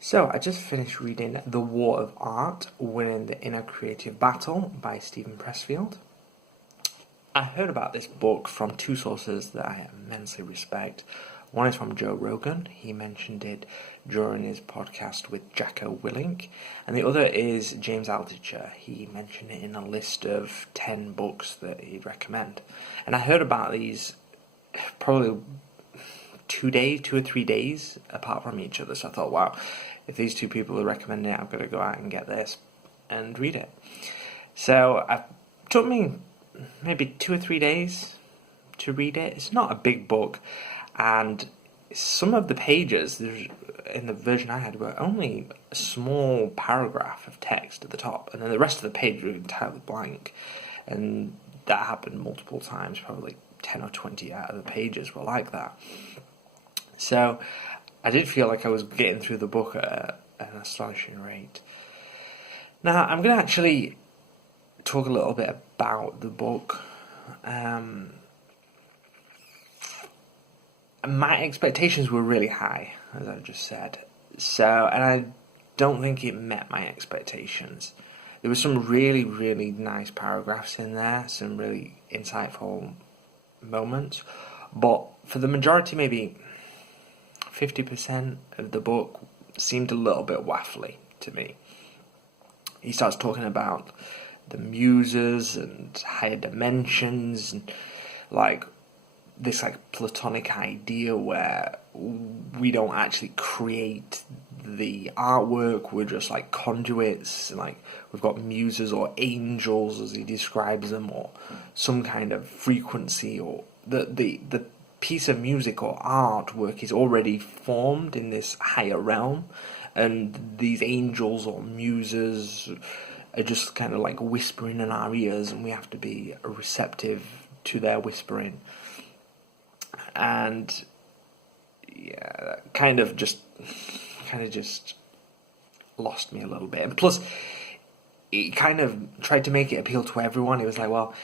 So, I just finished reading The War of Art, Winning the Inner Creative Battle by Stephen Pressfield. I heard about this book from two sources that I immensely respect. One is from Joe Rogan. He mentioned it during his podcast with Jacko Willink. And the other is James Altucher. He mentioned it in a list of 10 books that he'd recommend. And I heard about these probably 2 or 3 days apart from each other. So I thought, wow, if these two people are recommending it, I'm going to go out and get this and read it. So it took me maybe 2 or 3 days to read it. It's not a big book, and some of the pages in the version I had were only a small paragraph of text at the top, and then the rest of the page was entirely blank. And that happened multiple times, probably 10 or 20 out of the pages were like that. So I did feel like I was getting through the book at an astonishing rate. Now, I'm going to actually talk a little bit about the book. My expectations were really high, as I just said. And I don't think it met my expectations. There were some really, really nice paragraphs in there, some really insightful moments. But for the majority, maybe 50% of the book seemed a little bit waffly to me. He starts talking about the muses and higher dimensions and this platonic idea where we don't actually create the artwork, we're just like conduits, and we've got muses or angels as he describes them, or some kind of frequency, or the piece of music or artwork is already formed in this higher realm, and these angels or muses are just kind of like whispering in our ears, and we have to be receptive to their whispering. And yeah, that kind of just lost me a little bit. And plus, it kind of tried to make it appeal to everyone. It was like, well,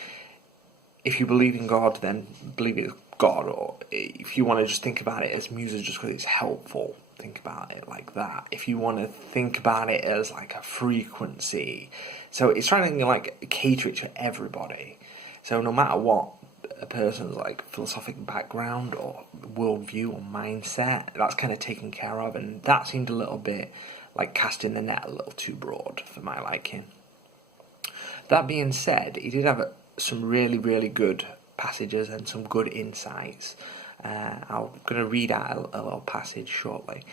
if you believe in God, then believe it is God. Or if you want to just think about it as music just because it's helpful, think about it like that. If you want to think about it as like a frequency. So it's trying to cater it to everybody. So no matter what a person's philosophic background or worldview or mindset, that's kind of taken care of, and that seemed a little bit like casting the net a little too broad for my liking. That being said, he did have some really, really good passages and some good insights. I'm going to read out a little passage shortly,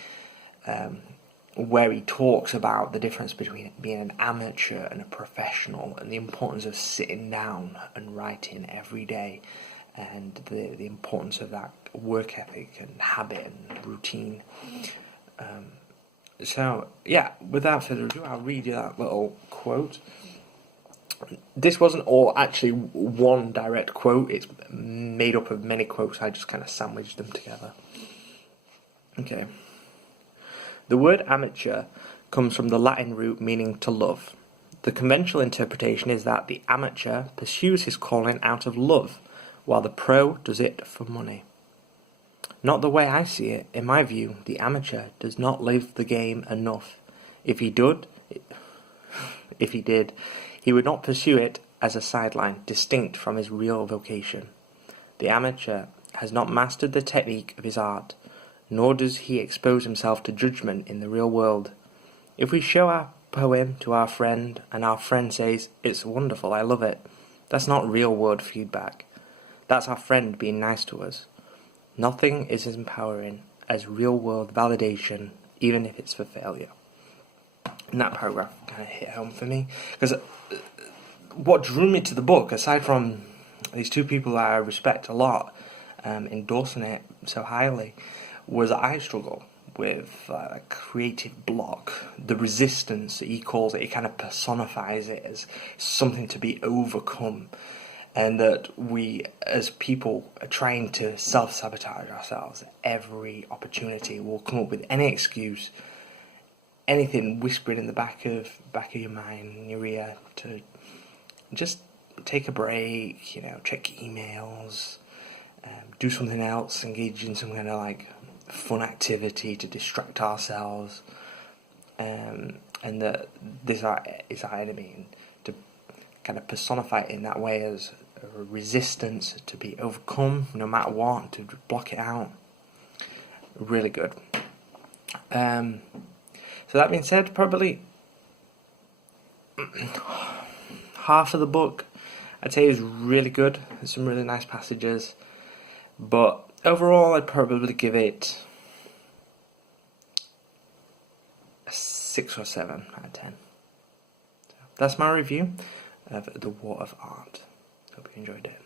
where he talks about the difference between being an amateur and a professional, and the importance of sitting down and writing every day, and the importance of that work ethic and habit and routine. So, without further ado, I'll read you that little quote. This wasn't all actually one direct quote, it's made up of many quotes, I just kind of sandwiched them together. Okay. The word amateur comes from the Latin root meaning to love. The conventional interpretation is that the amateur pursues his calling out of love, while the pro does it for money. Not the way I see it. In my view, the amateur does not live the game enough. If he did, he would not pursue it as a sideline, distinct from his real vocation. The amateur has not mastered the technique of his art, nor does he expose himself to judgment in the real world. If we show our poem to our friend, and our friend says, "It's wonderful, I love it," that's not real-world feedback. That's our friend being nice to us. Nothing is as empowering as real-world validation, even if it's for failure. And that paragraph kind of hit home for me, because what drew me to the book, aside from these two people I respect a lot, endorsing it so highly, was I struggle with a creative block, the resistance that he calls it. He kind of personifies it as something to be overcome, and that we as people are trying to self-sabotage ourselves at every opportunity. We'll come up with any excuse, anything whispered in the back of your mind, in your ear, to just take a break, check emails, do something else, engage in some kind of fun activity to distract ourselves. and that this art is our enemy, and to kind of personify it in that way as a resistance to be overcome no matter what, to block it out. Really good. So that being said, probably half of the book I'd say is really good. There's some really nice passages, but overall I'd probably give it a 6 or 7 out of 10. So that's my review of The War of Art. Hope you enjoyed it.